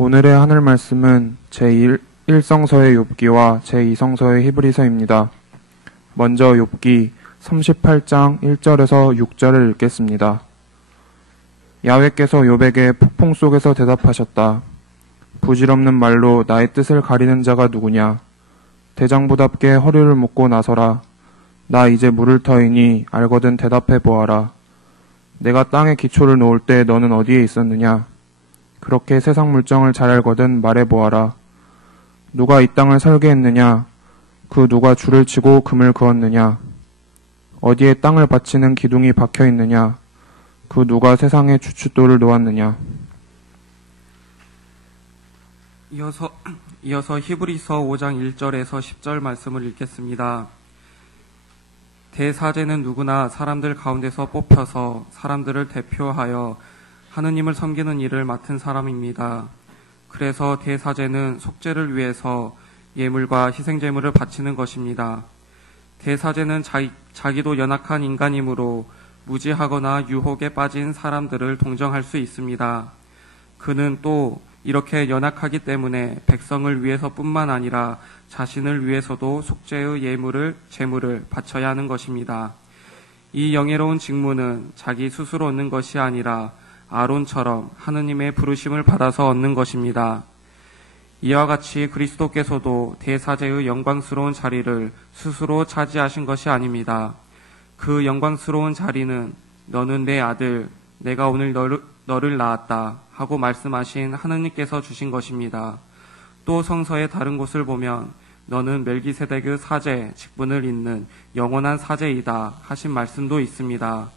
오늘의 하늘 말씀은 제1성서의 욥기와 제2성서의 히브리서입니다. 먼저 욥기 38장 1절에서 6절을 읽겠습니다. 야훼께서 욥에게 폭풍 속에서 대답하셨다. 부질없는 말로 나의 뜻을 가리는 자가 누구냐? 대장부답게 허리를 묶고 나서라. 나 이제 물을 터이니 알거든 대답해 보아라. 내가 땅에 기초를 놓을 때 너는 어디에 있었느냐? 그렇게 세상 물정을 잘 알거든 말해보아라. 누가 이 땅을 설계했느냐? 그 누가 줄을 치고 금을 그었느냐? 어디에 땅을 받치는 기둥이 박혀있느냐? 그 누가 세상에 주춧돌을 놓았느냐? 이어서 히브리서 5장 1절에서 10절 말씀을 읽겠습니다. 대사제는 누구나 사람들 가운데서 뽑혀서 사람들을 대표하여 하느님을 섬기는 일을 맡은 사람입니다. 그래서 대사제는 속죄를 위해서 예물과 희생제물을 바치는 것입니다. 대사제는 자기도 연약한 인간이므로 무지하거나 유혹에 빠진 사람들을 동정할 수 있습니다. 그는 또 이렇게 연약하기 때문에 백성을 위해서뿐만 아니라 자신을 위해서도 속죄의 제물을 바쳐야 하는 것입니다. 이 영예로운 직무는 자기 스스로 얻는 것이 아니라 아론처럼 하느님의 부르심을 받아서 얻는 것입니다. 이와 같이 그리스도께서도 대사제의 영광스러운 자리를 스스로 차지하신 것이 아닙니다. 그 영광스러운 자리는 너는 내 아들, 내가 오늘 너를 낳았다 하고 말씀하신 하느님께서 주신 것입니다. 또 성서의 다른 곳을 보면 너는 멜기세덱의 사제 직분을 잇는 영원한 사제이다 하신 말씀도 있습니다.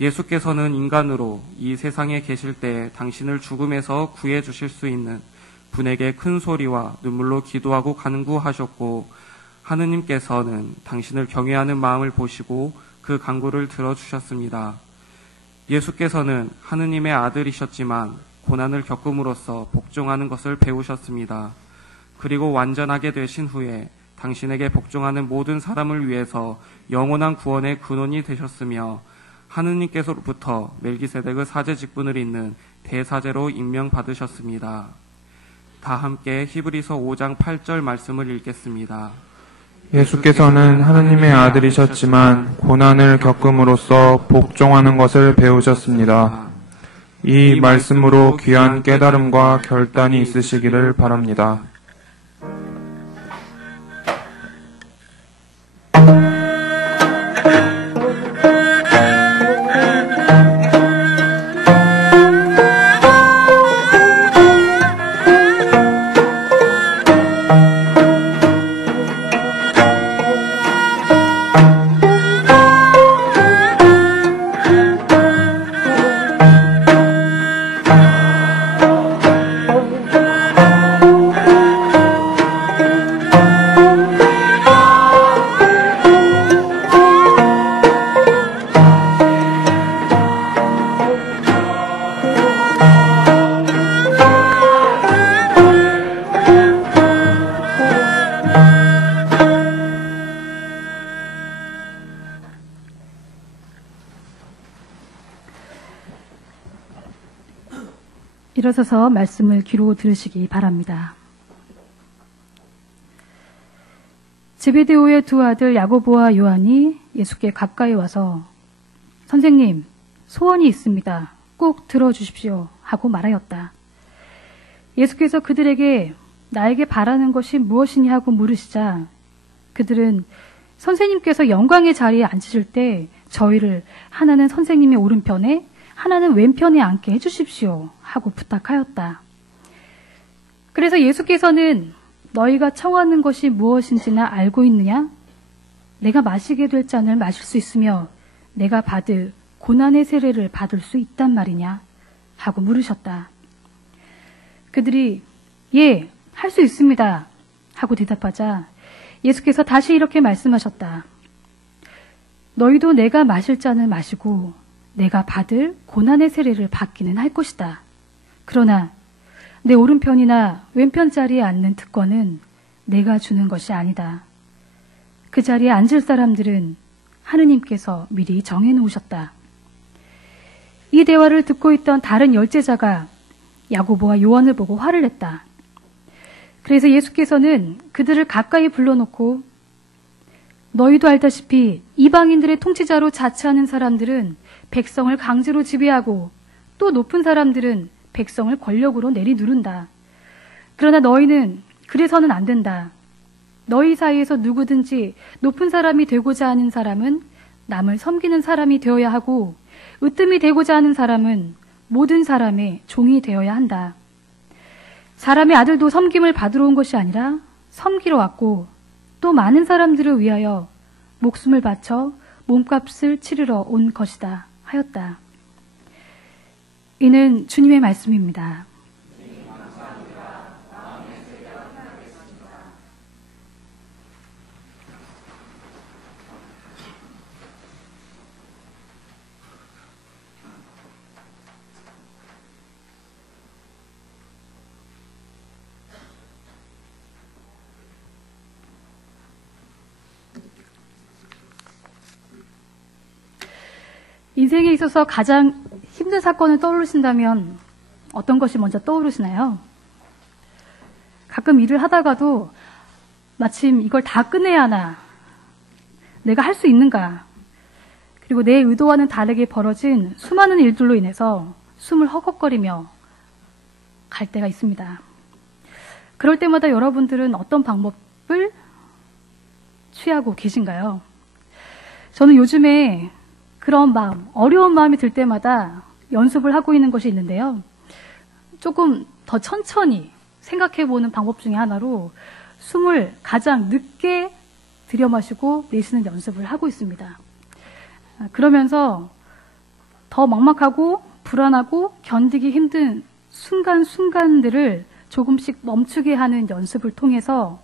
예수께서는 인간으로 이 세상에 계실 때 당신을 죽음에서 구해 주실 수 있는 분에게 큰 소리와 눈물로 기도하고 간구하셨고, 하느님께서는 당신을 경외하는 마음을 보시고 그 간구를 들어주셨습니다. 예수께서는 하느님의 아들이셨지만 고난을 겪음으로써 복종하는 것을 배우셨습니다. 그리고 완전하게 되신 후에 당신에게 복종하는 모든 사람을 위해서 영원한 구원의 근원이 되셨으며, 하느님께서로부터 멜기세덱의 사제 직분을 잇는 대사제로 임명받으셨습니다. 다 함께 히브리서 5장 8절 말씀을 읽겠습니다. 예수께서는 하느님의 아들이셨지만 고난을 겪음으로써 복종하는 것을 배우셨습니다. 이 말씀으로 귀한 깨달음과 결단이 있으시기를 바랍니다. 일어서서 말씀을 귀로 들으시기 바랍니다. 제베데오의 두 아들 야고보와 요한이 예수께 가까이 와서 선생님, 소원이 있습니다. 꼭 들어주십시오 하고 말하였다. 예수께서 그들에게 나에게 바라는 것이 무엇이냐 하고 물으시자 그들은 선생님께서 영광의 자리에 앉으실 때 저희를 하나는 선생님의 오른편에 하나는 왼편에 앉게 해주십시오 하고 부탁하였다. 그래서 예수께서는 너희가 청하는 것이 무엇인지나 알고 있느냐? 내가 마시게 될 잔을 마실 수 있으며 내가 받을 고난의 세례를 받을 수 있단 말이냐? 하고 물으셨다. 그들이 예, 할 수 있습니다 하고 대답하자 예수께서 다시 이렇게 말씀하셨다. 너희도 내가 마실 잔을 마시고 내가 받을 고난의 세례를 받기는 할 것이다. 그러나 내 오른편이나 왼편 자리에 앉는 특권은 내가 주는 것이 아니다. 그 자리에 앉을 사람들은 하느님께서 미리 정해놓으셨다. 이 대화를 듣고 있던 다른 열제자가 야고보와 요한을 보고 화를 냈다. 그래서 예수께서는 그들을 가까이 불러놓고 너희도 알다시피 이방인들의 통치자로 자처하는 사람들은 백성을 강제로 지배하고 또 높은 사람들은 백성을 권력으로 내리누른다. 그러나 너희는 그래서는 안 된다. 너희 사이에서 누구든지 높은 사람이 되고자 하는 사람은 남을 섬기는 사람이 되어야 하고 으뜸이 되고자 하는 사람은 모든 사람의 종이 되어야 한다. 사람의 아들도 섬김을 받으러 온 것이 아니라 섬기러 왔고 또 많은 사람들을 위하여 목숨을 바쳐 몸값을 치르러 온 것이다 하였다. 이는 주님의 말씀입니다. 인생에 있어서 가장 힘든 사건을 떠오르신다면 어떤 것이 먼저 떠오르시나요? 가끔 일을 하다가도 마침 이걸 다 끝내야 하나, 내가 할 수 있는가, 그리고 내 의도와는 다르게 벌어진 수많은 일들로 인해서 숨을 헉헉거리며 갈 때가 있습니다. 그럴 때마다 여러분들은 어떤 방법을 취하고 계신가요? 저는 요즘에 그런 마음, 어려운 마음이 들 때마다 연습을 하고 있는 것이 있는데요. 조금 더 천천히 생각해보는 방법 중에 하나로 숨을 가장 늦게 들여마시고 내쉬는 연습을 하고 있습니다. 그러면서 더 막막하고 불안하고 견디기 힘든 순간순간들을 조금씩 멈추게 하는 연습을 통해서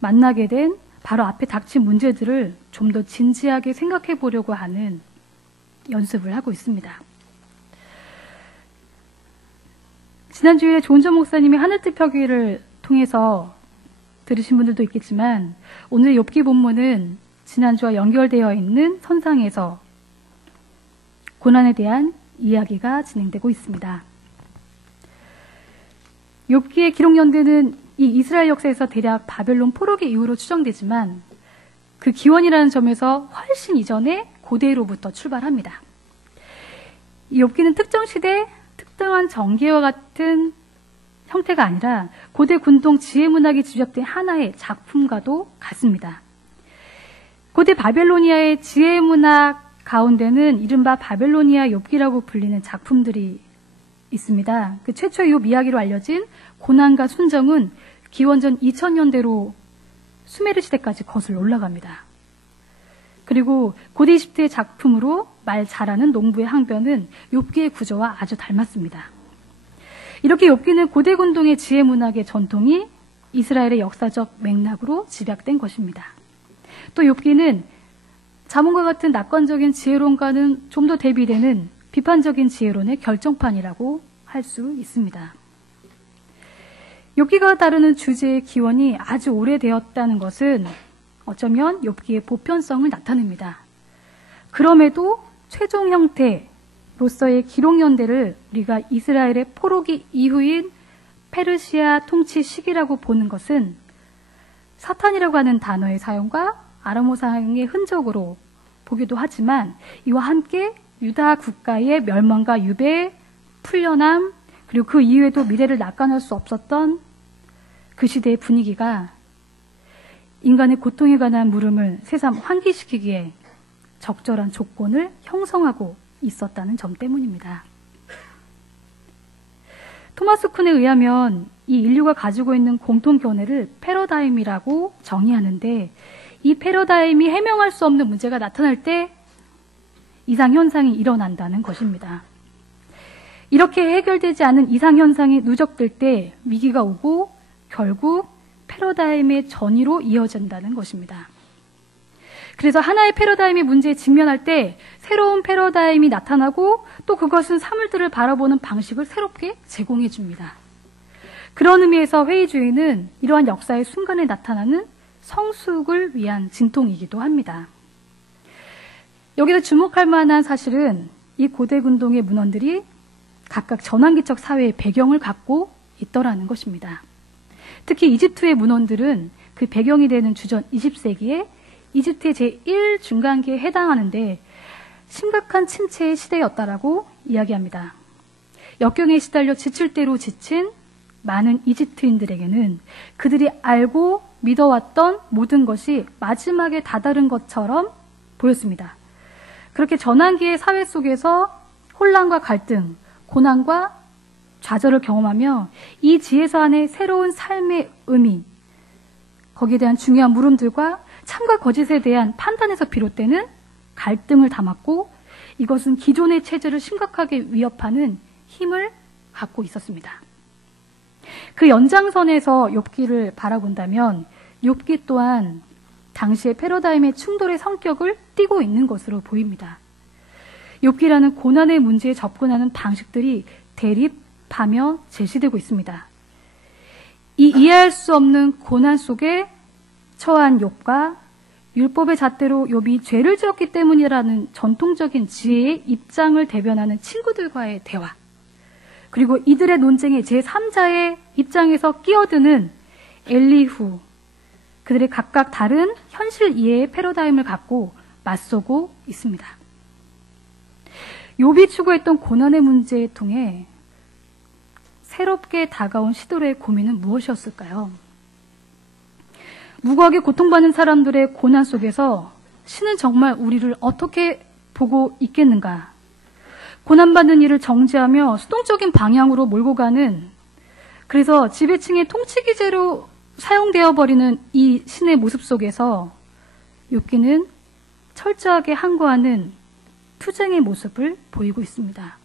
만나게 된 바로 앞에 닥친 문제들을 좀 더 진지하게 생각해 보려고 하는 연습을 하고 있습니다. 지난주에 조은정 목사님이 하늘뜻 펴기를 통해서 들으신 분들도 있겠지만 오늘 욥기 본문은 지난주와 연결되어 있는 선상에서 고난에 대한 이야기가 진행되고 있습니다. 욥기의 기록 연대는 이 이스라엘 역사에서 대략 바벨론 포로기 이후로 추정되지만 그 기원이라는 점에서 훨씬 이전에 고대로부터 출발합니다. 이 욥기는 특정 시대 특정한 전개와 같은 형태가 아니라 고대 군동 지혜 문학이 집약된 하나의 작품과도 같습니다. 고대 바벨로니아의 지혜 문학 가운데는 이른바 바벨로니아 욥기라고 불리는 작품들이 있습니다. 그 최초의 욥 이야기로 알려진 고난과 순정은 기원전 2000년대로 수메르 시대까지 거슬러 올라갑니다. 그리고 고대 이집트의 작품으로 말 잘하는 농부의 항변은 욥기의 구조와 아주 닮았습니다. 이렇게 욥기는 고대 군동의 지혜 문학의 전통이 이스라엘의 역사적 맥락으로 집약된 것입니다. 또 욥기는 잠언과 같은 낙관적인 지혜론과는 좀 더 대비되는 비판적인 지혜론의 결정판이라고 할 수 있습니다. 욥기가 다루는 주제의 기원이 아주 오래되었다는 것은 어쩌면 욥기의 보편성을 나타냅니다. 그럼에도 최종 형태로서의 기록 연대를 우리가 이스라엘의 포로기 이후인 페르시아 통치 시기라고 보는 것은 사탄이라고 하는 단어의 사용과 아람어상의 흔적으로 보기도 하지만 이와 함께 유다 국가의 멸망과 유배, 풀려남, 그리고 그 이후에도 미래를 낙관할 수 없었던 그 시대의 분위기가 인간의 고통에 관한 물음을 새삼 환기시키기에 적절한 조건을 형성하고 있었다는 점 때문입니다. 토마스 쿤에 의하면 이 인류가 가지고 있는 공통 견해를 패러다임이라고 정의하는데 이 패러다임이 해명할 수 없는 문제가 나타날 때 이상현상이 일어난다는 것입니다. 이렇게 해결되지 않은 이상현상이 누적될 때 위기가 오고 결국 패러다임의 전이로 이어진다는 것입니다. 그래서 하나의 패러다임의 문제에 직면할 때 새로운 패러다임이 나타나고 또 그것은 사물들을 바라보는 방식을 새롭게 제공해 줍니다. 그런 의미에서 회의주의는 이러한 역사의 순간에 나타나는 성숙을 위한 진통이기도 합니다. 여기서 주목할 만한 사실은 이 고대 군동의 문헌들이 각각 전환기적 사회의 배경을 갖고 있더라는 것입니다. 특히 이집트의 문헌들은 그 배경이 되는 주전 20세기에 이집트의 제1중간기에 해당하는데 심각한 침체의 시대였다라고 이야기합니다. 역경에 시달려 지칠 대로 지친 많은 이집트인들에게는 그들이 알고 믿어왔던 모든 것이 마지막에 다다른 것처럼 보였습니다. 그렇게 전환기의 사회 속에서 혼란과 갈등, 고난과 좌절을 경험하며 이 지혜서 안에 새로운 삶의 의미, 거기에 대한 중요한 물음들과 참과 거짓에 대한 판단에서 비롯되는 갈등을 담았고 이것은 기존의 체제를 심각하게 위협하는 힘을 갖고 있었습니다. 그 연장선에서 욥기를 바라본다면 욥기 또한 당시의 패러다임의 충돌의 성격을 띠고 있는 것으로 보입니다. 욥기라는 고난의 문제에 접근하는 방식들이 대립하며 제시되고 있습니다. 이 이해할 수 없는 고난 속에 처한 욥과 율법의 잣대로 욥이 죄를 지었기 때문이라는 전통적인 지혜의 입장을 대변하는 친구들과의 대화, 그리고 이들의 논쟁의 제3자의 입장에서 끼어드는 엘리후, 그들의 각각 다른 현실 이해의 패러다임을 갖고 맞서고 있습니다. 욥이 추구했던 고난의 문제에 통해 새롭게 다가온 시도의 고민은 무엇이었을까요? 무고하게 고통받는 사람들의 고난 속에서 신은 정말 우리를 어떻게 보고 있겠는가? 고난받는 일을 정죄하며 수동적인 방향으로 몰고 가는, 그래서 지배층의 통치기제로 사용되어 버리는 이 신의 모습 속에서 욥기는 철저하게 항거하는 투쟁의 모습을 보이고 있습니다.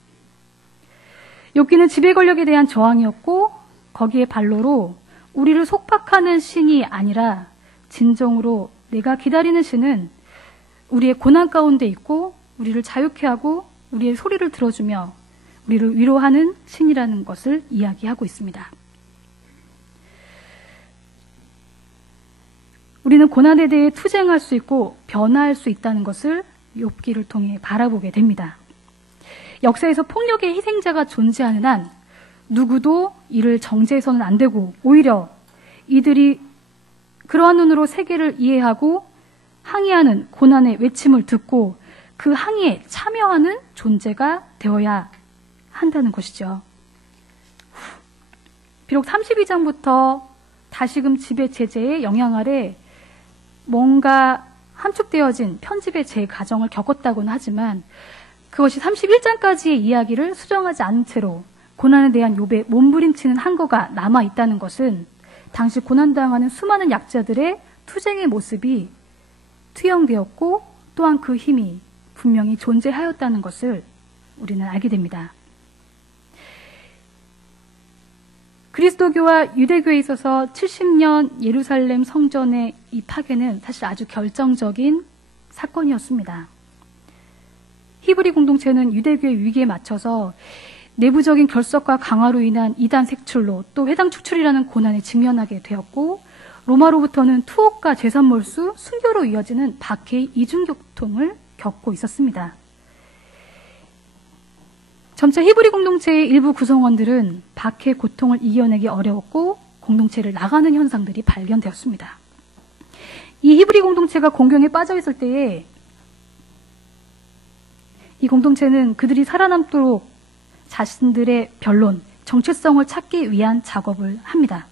욥기는 지배 권력에 대한 저항이었고 거기에 발로로 우리를 속박하는 신이 아니라 진정으로 내가 기다리는 신은 우리의 고난 가운데 있고 우리를 자유케 하고 우리의 소리를 들어주며 우리를 위로하는 신이라는 것을 이야기하고 있습니다. 우리는 고난에 대해 투쟁할 수 있고 변화할 수 있다는 것을 욥기를 통해 바라보게 됩니다. 역사에서 폭력의 희생자가 존재하는 한 누구도 이를 정죄해서는 안 되고 오히려 이들이 그러한 눈으로 세계를 이해하고 항의하는 고난의 외침을 듣고 그 항의에 참여하는 존재가 되어야 한다는 것이죠. 비록 32장부터 다시금 지배 체제의 영향 아래 뭔가 함축되어진 편집의 재가정을 겪었다고는 하지만 그것이 31장까지의 이야기를 수정하지 않은 채로 고난에 대한 욥의 몸부림치는 한거가 남아있다는 것은 당시 고난당하는 수많은 약자들의 투쟁의 모습이 투영되었고 또한 그 힘이 분명히 존재하였다는 것을 우리는 알게 됩니다. 그리스도교와 유대교에 있어서 70년 예루살렘 성전의 이 파괴는 사실 아주 결정적인 사건이었습니다. 히브리 공동체는 유대교의 위기에 맞춰서 내부적인 결석과 강화로 인한 이단 색출로 또 회당 축출이라는 고난에 직면하게 되었고 로마로부터는 투옥과 재산몰수, 순교로 이어지는 박해의 이중교통을 겪고 있었습니다. 점차 히브리 공동체의 일부 구성원들은 박해 고통을 이겨내기 어려웠고 공동체를 나가는 현상들이 발견되었습니다. 이 히브리 공동체가 공경에 빠져 있을 때에 이 공동체는 그들이 살아남도록 자신들의 변론, 정체성을 찾기 위한 작업을 합니다.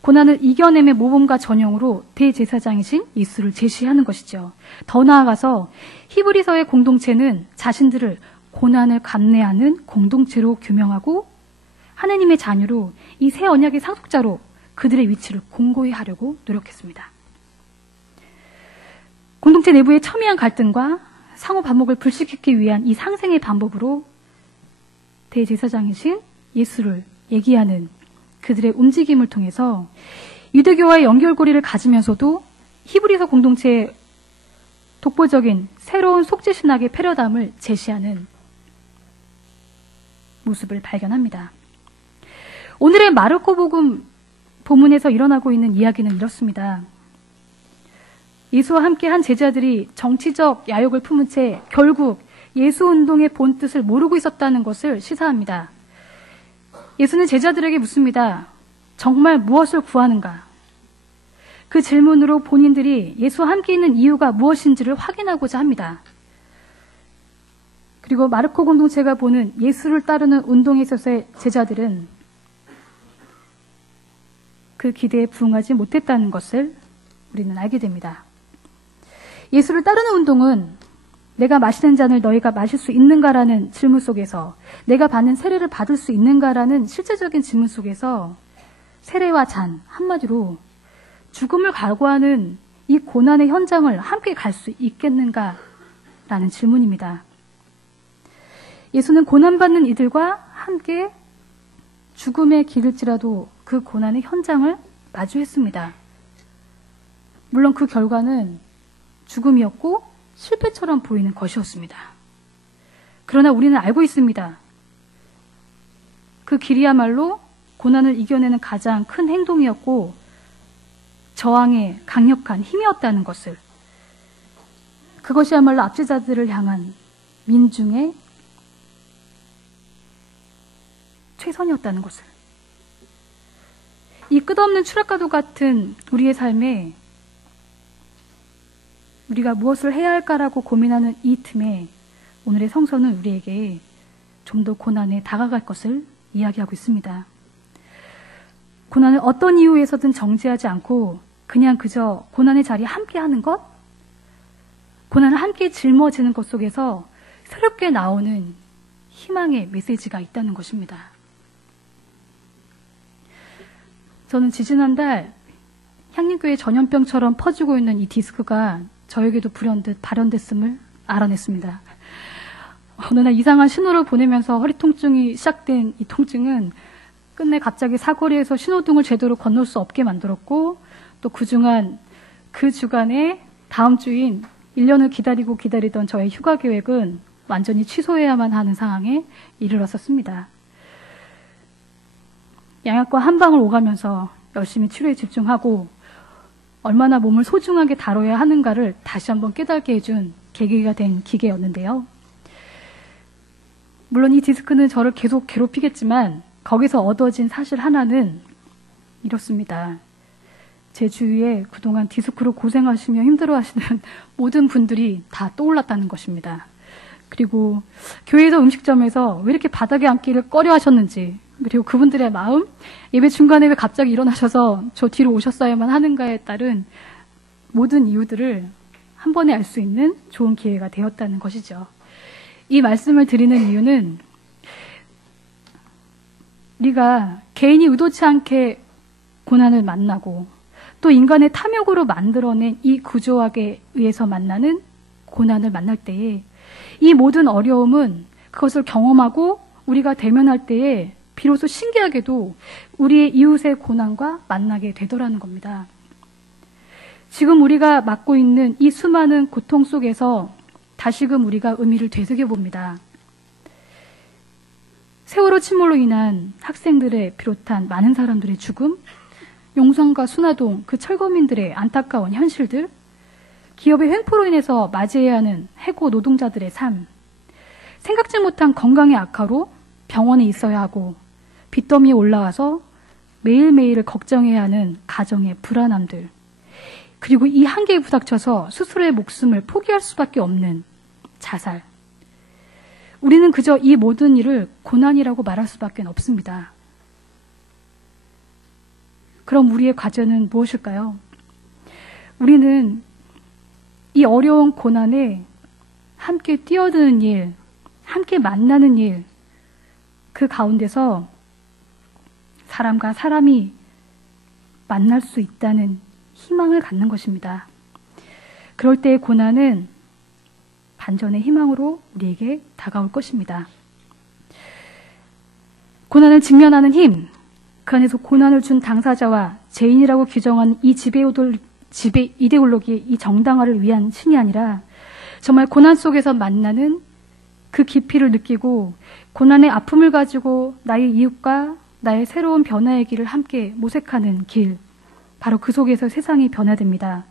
고난을 이겨냄의 모범과 전형으로 대제사장이신 예수를 제시하는 것이죠. 더 나아가서 히브리서의 공동체는 자신들을 고난을 감내하는 공동체로 규명하고 하나님의 자녀로 이 새 언약의 상속자로 그들의 위치를 공고히 하려고 노력했습니다. 공동체 내부의 첨예한 갈등과 상호 반목을 불식시키기 위한 이 상생의 반복으로 대제사장이신 예수를 얘기하는 그들의 움직임을 통해서 유대교와의 연결고리를 가지면서도 히브리서 공동체의 독보적인 새로운 속죄신학의 패러다임을 제시하는 모습을 발견합니다. 오늘의 마르코 복음 본문에서 일어나고 있는 이야기는 이렇습니다. 예수와 함께 한 제자들이 정치적 야욕을 품은 채 결국 예수 운동의 본뜻을 모르고 있었다는 것을 시사합니다. 예수는 제자들에게 묻습니다. 정말 무엇을 구하는가? 그 질문으로 본인들이 예수와 함께 있는 이유가 무엇인지를 확인하고자 합니다. 그리고 마르코 공동체가 보는 예수를 따르는 운동에 있어서의 제자들은 그 기대에 부응하지 못했다는 것을 우리는 알게 됩니다. 예수를 따르는 운동은 내가 마시는 잔을 너희가 마실 수 있는가라는 질문 속에서, 내가 받는 세례를 받을 수 있는가라는 실제적인 질문 속에서 세례와 잔, 한마디로 죽음을 각오하는 이 고난의 현장을 함께 갈 수 있겠는가라는 질문입니다. 예수는 고난받는 이들과 함께 죽음의 길일지라도 그 고난의 현장을 마주했습니다. 물론 그 결과는 죽음이었고 실패처럼 보이는 것이었습니다. 그러나 우리는 알고 있습니다. 그 길이야말로 고난을 이겨내는 가장 큰 행동이었고 저항의 강력한 힘이었다는 것을, 그것이야말로 압제자들을 향한 민중의 최선이었다는 것을, 이 끝없는 추락과도 같은 우리의 삶에 우리가 무엇을 해야 할까라고 고민하는 이 틈에 오늘의 성서는 우리에게 좀 더 고난에 다가갈 것을 이야기하고 있습니다. 고난을 어떤 이유에서든 정지하지 않고 그냥 그저 고난의 자리에 함께하는 것, 고난을 함께 짊어지는 것 속에서 새롭게 나오는 희망의 메시지가 있다는 것입니다. 저는 지지난달 향림교회 전염병처럼 퍼지고 있는 이 디스크가 저에게도 불현듯 발현됐음을 알아냈습니다. 어느 날 이상한 신호를 보내면서 허리 통증이 시작된 이 통증은 끝내 갑자기 사거리에서 신호등을 제대로 건널 수 없게 만들었고, 또 그 주간에 다음 주인 1년을 기다리던 저의 휴가 계획은 완전히 취소해야만 하는 상황에 이르렀었습니다. 양약과 한방을 오가면서 열심히 치료에 집중하고 얼마나 몸을 소중하게 다뤄야 하는가를 다시 한번 깨닫게 해준 계기가 된 기계였는데요. 물론 이 디스크는 저를 계속 괴롭히겠지만 거기서 얻어진 사실 하나는 이렇습니다. 제 주위에 그동안 디스크로 고생하시며 힘들어하시는 모든 분들이 다 떠올랐다는 것입니다. 그리고 교회에서 음식점에서 왜 이렇게 바닥에 앉기를 꺼려하셨는지, 그리고 그분들의 마음, 예배 중간에 왜 갑자기 일어나셔서 저 뒤로 오셨어야만 하는가에 따른 모든 이유들을 한 번에 알 수 있는 좋은 기회가 되었다는 것이죠. 이 말씀을 드리는 이유는 우리가 개인이 의도치 않게 고난을 만나고 또 인간의 탐욕으로 만들어낸 이 구조학에 의해서 만나는 고난을 만날 때에 이 모든 어려움은 그것을 경험하고 우리가 대면할 때에 비로소 신기하게도 우리의 이웃의 고난과 만나게 되더라는 겁니다. 지금 우리가 맡고 있는 이 수많은 고통 속에서 다시금 우리가 의미를 되새겨봅니다. 세월호 침몰로 인한 학생들의 비롯한 많은 사람들의 죽음, 용산과 순화동 그 철거민들의 안타까운 현실들, 기업의 횡포로 인해서 맞이해야 하는 해고 노동자들의 삶, 생각지 못한 건강의 악화로 병원에 있어야 하고 빚더미에 올라와서 매일매일을 걱정해야 하는 가정의 불안함들, 그리고 이 한계에 부닥쳐서 스스로의 목숨을 포기할 수밖에 없는 자살. 우리는 그저 이 모든 일을 고난이라고 말할 수밖에 없습니다. 그럼 우리의 과제는 무엇일까요? 우리는 이 어려운 고난에 함께 뛰어드는 일, 함께 만나는 일, 그 가운데서 사람과 사람이 만날 수 있다는 희망을 갖는 것입니다. 그럴 때의 고난은 반전의 희망으로 우리에게 다가올 것입니다. 고난을 직면하는 힘, 그 안에서 고난을 준 당사자와 죄인이라고 규정한 이 지배 이데올로기의 이 정당화를 위한 신이 아니라 정말 고난 속에서 만나는 그 깊이를 느끼고 고난의 아픔을 가지고 나의 이웃과 나의 새로운 변화의 길을 함께 모색하는 길, 바로 그 속에서 세상이 변화됩니다.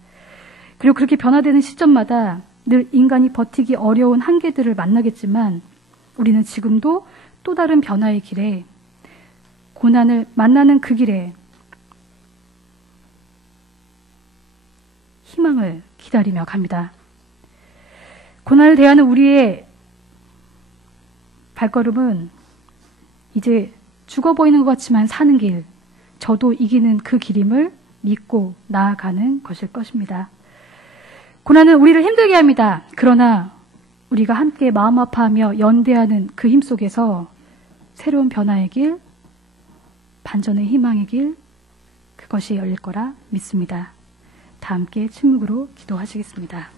그리고 그렇게 변화되는 시점마다 늘 인간이 버티기 어려운 한계들을 만나겠지만 우리는 지금도 또 다른 변화의 길에 고난을 만나는 그 길에 희망을 기다리며 갑니다. 고난을 대하는 우리의 발걸음은 이제 죽어 보이는 것 같지만 사는 길, 저도 이기는 그 길임을 믿고 나아가는 것일 것입니다. 고난은 우리를 힘들게 합니다. 그러나 우리가 함께 마음 아파하며 연대하는 그 힘 속에서 새로운 변화의 길, 반전의 희망의 길, 그것이 열릴 거라 믿습니다. 다 함께 침묵으로 기도하시겠습니다.